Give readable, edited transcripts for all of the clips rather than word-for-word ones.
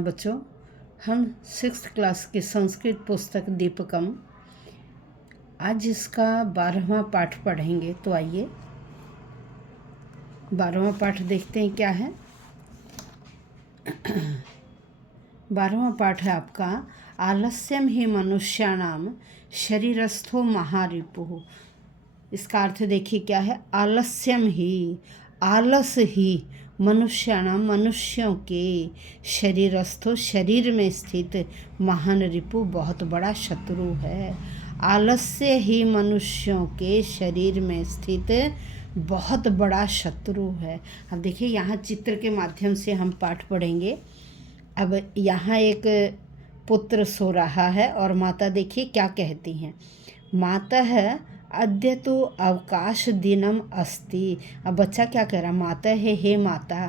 बच्चों, हम 6th class की संस्कृत पुस्तक दीपकम आज इसका 12वां पाठ पढ़ेंगे। तो आइए 12वां पाठ देखते हैं क्या है। 12वां पाठ है आपका आलस्यम ही मनुष्याणाम शरीरस्थो महारिपुः। इसका अर्थ देखिए क्या है। आलस्यम ही, आलस ही मनुष्याणाम मनुष्यों के शरीरस्थो शरीर में स्थित महान रिपु बहुत बड़ा शत्रु है। आलस्य ही मनुष्यों के शरीर में स्थित बहुत बड़ा शत्रु है। अब देखिए यहाँ चित्र के माध्यम से हम पाठ पढ़ेंगे। अब यहाँ एक पुत्र सो रहा है और माता देखिए क्या कहती हैं। माता है अद्य तो अवकाश दिनम अस्ति। अब बच्चा क्या कह रहा, माता है हे माता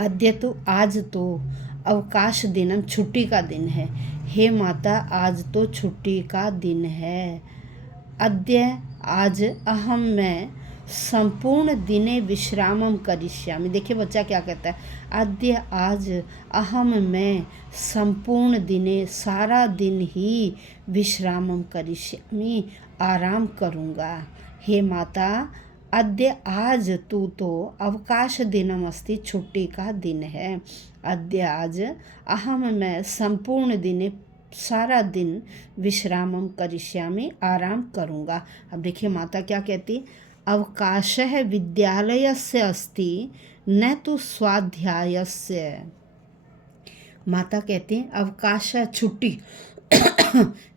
अद्य तो आज तो अवकाश दिनम छुट्टी का दिन है। हे माता आज तो छुट्टी का दिन है। अद्य आज अहम मैं संपूर्ण दिने विश्रामम करिष्यामि। देखिए बच्चा क्या कहता है। अद्य आज अहम मैं संपूर्ण दिने सारा दिन ही विश्रामम करिष्यामि आराम करूँगा। हे माता अद्य आज तू तो अवकाश दिनम अस्ति छुट्टी का दिन है। अद्य आज अहम मैं संपूर्ण दिने सारा दिन विश्रामम करिष्यामि आराम करूँगा। अब देखिए माता क्या कहती। अवकाशः विद्यालयस्य अस्ति न तो स्वाध्यायस्य। माता कहती हैं अवकाश छुट्टी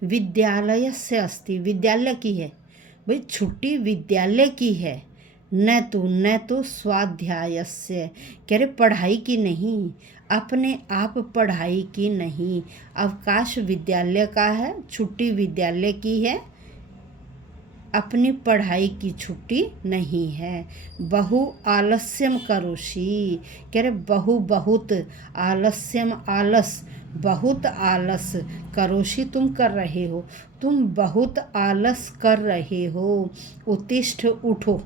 विद्यालयस्य अस्ति, विद्यालय की है भाई, छुट्टी विद्यालय की है। न तो स्वाध्यायस्य, कह रहे पढ़ाई की नहीं, अपने आप पढ़ाई की नहीं। अवकाश विद्यालय का है, छुट्टी विद्यालय की है, अपनी पढ़ाई की छुट्टी नहीं है। बहु आलस्यम करोषि, कह रहे बहु बहुत, आलस्यम आलस, बहुत आलस, करोषि तुम कर रहे हो, तुम बहुत आलस कर रहे हो। उत्तिष्ठ उठो,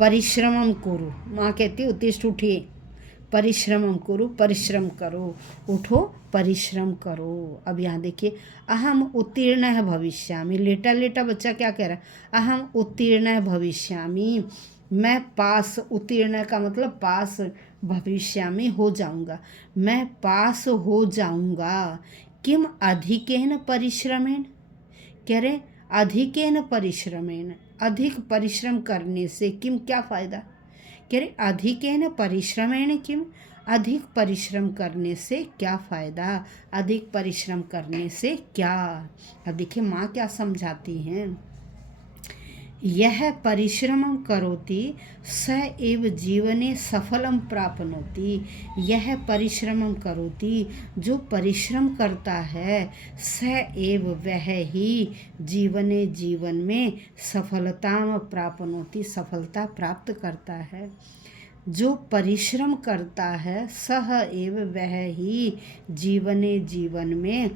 परिश्रमम कुरु। माँ कहती उत्तिष्ठ उठिए, परिश्रमम कुरु परिश्रम करो, उठो परिश्रम करो। अब यहाँ देखिए अहम उत्तीर्ण है भविष्यामि। लेटा लेटा बच्चा क्या कह रहा है। अहम उत्तीर्ण है भविष्यामि, मैं पास, उत्तीर्ण का मतलब पास, भविष्यामि हो जाऊँगा, मैं पास हो जाऊँगा। किम अधिकेन परिश्रमेण, कह रहे अधिकेन परिश्रमेण, अधिक परिश्रम करने से किम क्या फ़ायदा। कह रहे अधिकेन परिश्रमेण किम, अधिक परिश्रम करने से क्या फ़ायदा, अधिक परिश्रम करने से क्या। अब देखिए माँ क्या समझाती हैं। यह परिश्रमं करोति स एव जीवने सफलम प्राप्नोति। यह परिश्रमं करोति, जो परिश्रम करता है, स एव वह ही जीवने जीवन में सफलता प्राप्नोति, सफलता प्राप्त करता है। जो परिश्रम करता है सह एव वह ही जीवने जीवन में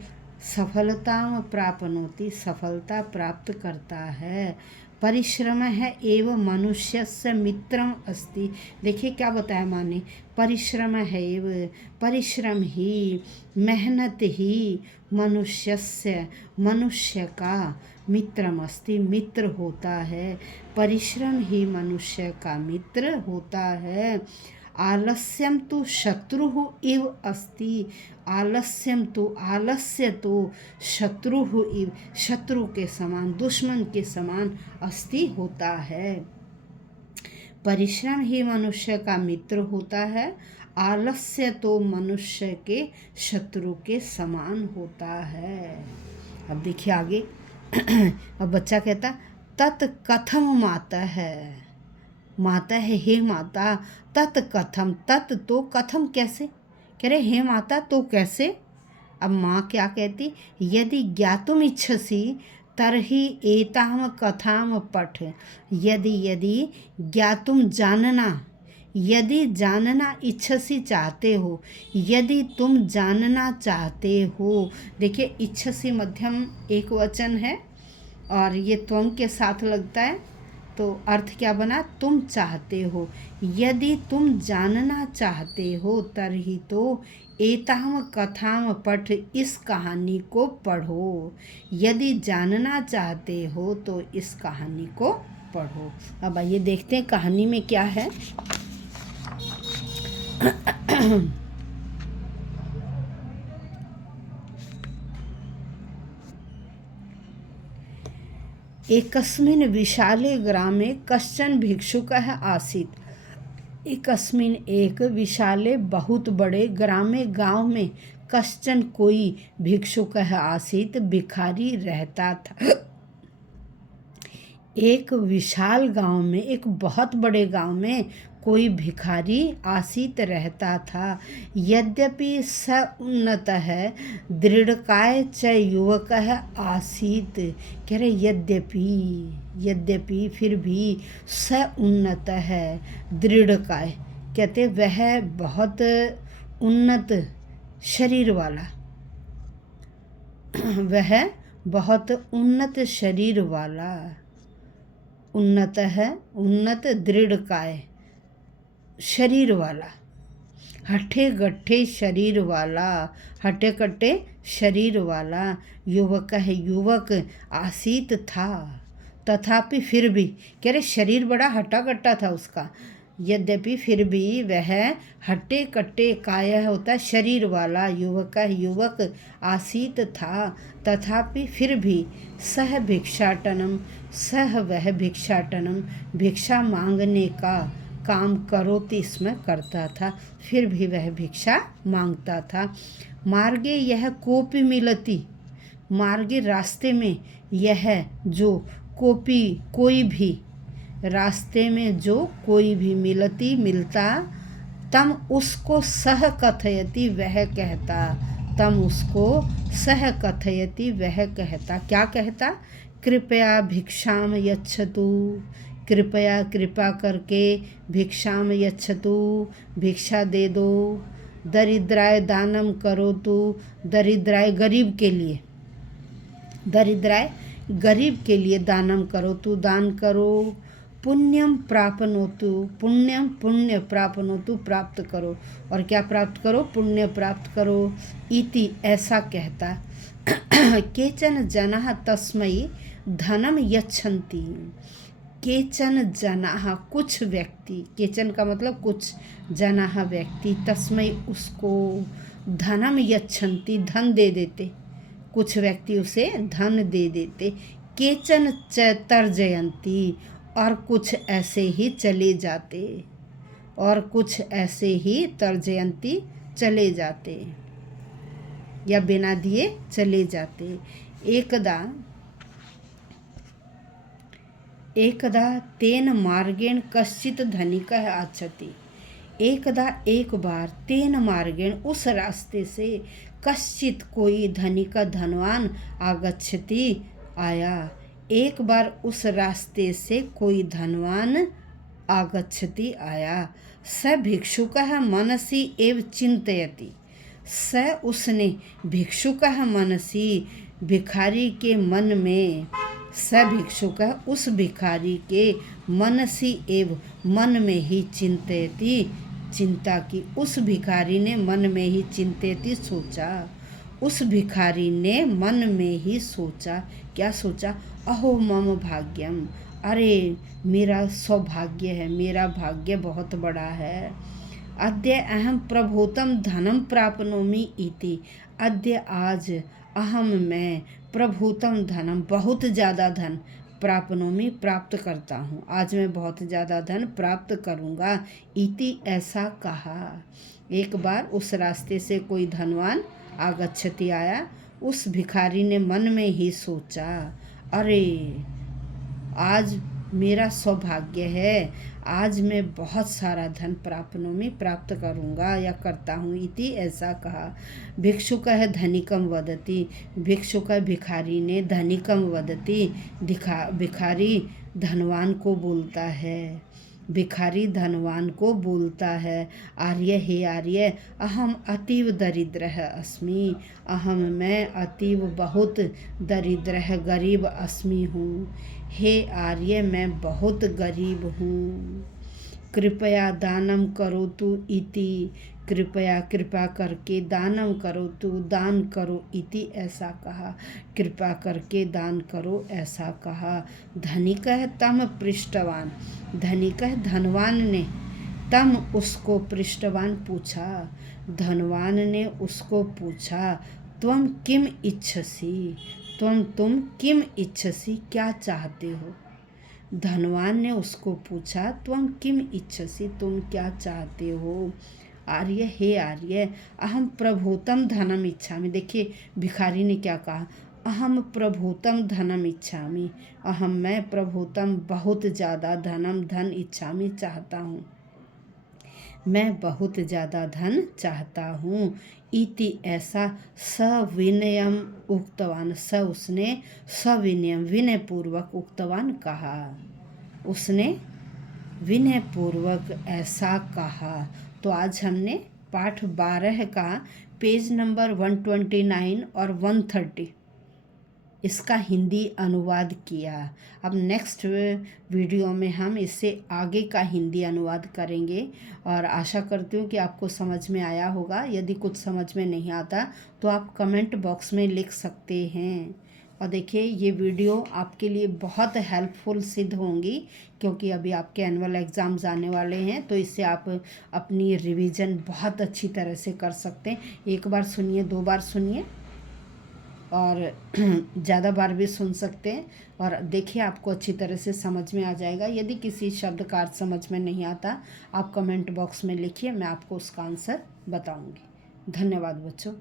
सफलता प्राप्नोति, सफलता प्राप्त करता है। परिश्रम है एव मनुष्यस्य मित्रम अस्ति। देखिए क्या बताया माँ ने, परिश्रम है एव, परिश्रम ही, मेहनत ही मनुष्यस्य, मनुष्य का मित्रम अस्ति, मित्र होता है। परिश्रम ही मनुष्य का मित्र होता है। आलस्यम तो शत्रु इव अस्ति। आलस्यम तो, आलस्य तो शत्रु इव, शत्रु के समान, दुश्मन के समान अस्ति होता है। परिश्रम ही मनुष्य का मित्र होता है, आलस्य तो मनुष्य के शत्रु के समान होता है। अब देखिए आगे अब बच्चा कहता तत् कथम माता है। माता है हे माता, तत् कथम, तत् तो कथम कैसे, कह रहे हे माता तो कैसे। अब माँ क्या कहती, यदि ज्ञातुम इच्छसि तरहि एताम कथाम पठ। यदि ज्ञातुम जानना, यदि जानना इच्छसि चाहते हो, यदि तुम जानना चाहते हो। देखिए इच्छसि मध्यम एक वचन है और ये त्वम के साथ लगता है, तो अर्थ क्या बना, तुम चाहते हो। यदि तुम जानना चाहते हो तरही तो एताम कथाम पठ, इस कहानी को पढ़ो। यदि जानना चाहते हो तो इस कहानी को पढ़ो। अब आइए देखते हैं कहानी में क्या है। एकस्मिन् विशाले ग्रामे कश्चन भिक्षुकः आसीत्। एकस्मिन् एक विशाले बहुत बड़े ग्रामे गांव में कश्चन कोई भिक्षुकः आसीत्, भिखारी रहता था। एक विशाल गांव में, एक बहुत बड़े गांव में कोई भिखारी आसीत रहता था। यद्यपि स उन्नत है दृढ़काय च युवक आसीत। कह रहे यद्यपि फिर भी स उन्नत है दृढ़काय, कहते वह बहुत उन्नत शरीर वाला, वह बहुत उन्नत शरीर वाला, उन्नत है, उन्नत दृढ़काय शरीर वाला, हठे गठे शरीर वाला, हटे कट्टे शरीर वाला युवक है, युवक आसीत था। तथापि फिर भी, कह रहे शरीर बड़ा हटा कट्टा था उसका, यद्यपि फिर भी वह हट्टे कट्टे काय होता है शरीर वाला, युवक युवक आसीत था। तथापि फिर भी सह भिक्षाटनम, सह वह भिक्षाटनम भिक्षा मांगने का काम करोति इसमें करता था, फिर भी वह भिक्षा मांगता था। मार्गे यह कोपी मिलती, मार्गे रास्ते में यह जो कोपी कोई भी, रास्ते में जो कोई भी मिलती मिलता, तम उसको सह कथयति वह कहता, तम उसको सह कथयति वह कहता, क्या कहता, कृपया भिक्षाम यच्छतु, कृपया कृपा करके भिक्षाम यच्छतु भिक्षा दे दो, दरिद्राय दानम करो तू, दरिद्राय गरीब के लिए, दरिद्राय गरीब के लिए दानम करो तू, दान करो, पुण्यम प्राप्नोतु, पुण्यम पुण्य प्राप्नोतु प्राप्त करो, और क्या प्राप्त करो, पुण्य प्राप्त करो, इति ऐसा कहता। केचन जनाः तस्मै धनम यच्छन्ति, केचन जनाः कुछ व्यक्ति, केचन का मतलब कुछ, जनाः व्यक्ति, तस्मै उसको, धनम यच्छन्ति धन दे देते, कुछ व्यक्ति उसे धन दे देते, केचन च तर्जयन्ति और कुछ ऐसे ही चले जाते, और कुछ ऐसे ही तर्जयन्ति चले जाते या बिना दिए चले जाते। एकदा तेन मार्गेण कश्चित धनिकः आगच्छति, एकदा एक बार तेन मार्गेण उस रास्ते से कश्चित कोई धनिक धनवान आगच्छति आया, एक बार उस रास्ते से कोई धनवान आगच्छति आया। स भिक्षुकः मनसि एव चिंतयति, स उसने भिक्षुकः मनसि भिखारी के मन में, स भिक्षुकः उस भिखारी के मनसि एव मन में ही चिंतयति, चिंता की, उस भिखारी ने मन में ही चिंतयति सोचा, उस भिखारी ने मन में ही सोचा, क्या सोचा, अहो मम भाग्यम, अरे मेरा सौभाग्य है, मेरा भाग्य बहुत बड़ा है। अद्य अहम प्रभूतम धनम प्राप्नोमि इति, अद्य आज अहम मैं प्रभूतम धनम बहुत ज़्यादा धन, प्राप्नोमि प्राप्त करता हूँ, आज मैं बहुत ज़्यादा धन प्राप्त करूँगा, इति ऐसा कहा। एक बार उस रास्ते से कोई धनवान आगच्छति आया, उस भिखारी ने मन में ही सोचा, अरे आज मेरा सौभाग्य है, आज मैं बहुत सारा धन प्राप्नोमि प्राप्त करूँगा या करता हूँ, इति ऐसा कहा। भिक्षुकः धनिकम वदति, भिक्षुक भिखारी ने धनिकम वदति, भिखारी धनवान को बोलता है, भिखारी धनवान को बोलता है, आर्य हे आर्य, अहम अतीव दरिद्रः अस्मि, अहम मैं अतीव बहुत दरिद्रः गरीब अस्मि हूँ। हे आर्य, मैं बहुत गरीब हूँ। कृपया दानम करोतु इति, कृपया कृपा करके दानम करो तू, दान करो इति ऐसा कहा, कृपा करके दान करो ऐसा कहा। धनिक तम पृष्ठवान, धनिक धनवान ने, तम उसको पृष्ठवान पूछा, धनवान ने उसको पूछा, त्वम किम इच्छसि, तुम किम इच्छसि, क्या चाहते हो। धनवान ने उसको पूछा, तुम किम इच्छसि, तुम क्या चाहते हो। आर्य हे आर्य, अहम प्रभूतम धनम इच्छामि। देखिए भिखारी ने क्या कहा, अहम प्रभूतम धनम इच्छामि, अहम मैं प्रभूतम बहुत ज़्यादा धनम धन इच्छामि चाहता हूँ, मैं बहुत ज़्यादा धन चाहता हूँ। इति ऐसा सविनयम उक्तवान, उसने सविनयम विनय पूर्वक उक्तवान कहा, उसने विनय पूर्वक ऐसा कहा। तो आज हमने पाठ 12 का पेज नंबर 129 और 130 इसका हिंदी अनुवाद किया। अब नेक्स्ट वीडियो में हम इससे आगे का हिंदी अनुवाद करेंगे और आशा करती हूँ कि आपको समझ में आया होगा। यदि कुछ समझ में नहीं आता तो आप कमेंट बॉक्स में लिख सकते हैं। और देखिए ये वीडियो आपके लिए बहुत हेल्पफुल सिद्ध होंगी, क्योंकि अभी आपके एनुअल एग्ज़ाम्स आने वाले हैं, तो इससे आप अपनी रिवीजन बहुत अच्छी तरह से कर सकते हैं। एक बार सुनिए, 2 बार सुनिए और ज़्यादा बार भी सुन सकते हैं, और देखिए आपको अच्छी तरह से समझ में आ जाएगा। यदि किसी शब्द का अर्थ समझ में नहीं आता, आप कमेंट बॉक्स में लिखिए, मैं आपको उसका आंसर बताऊंगी। धन्यवाद बच्चों।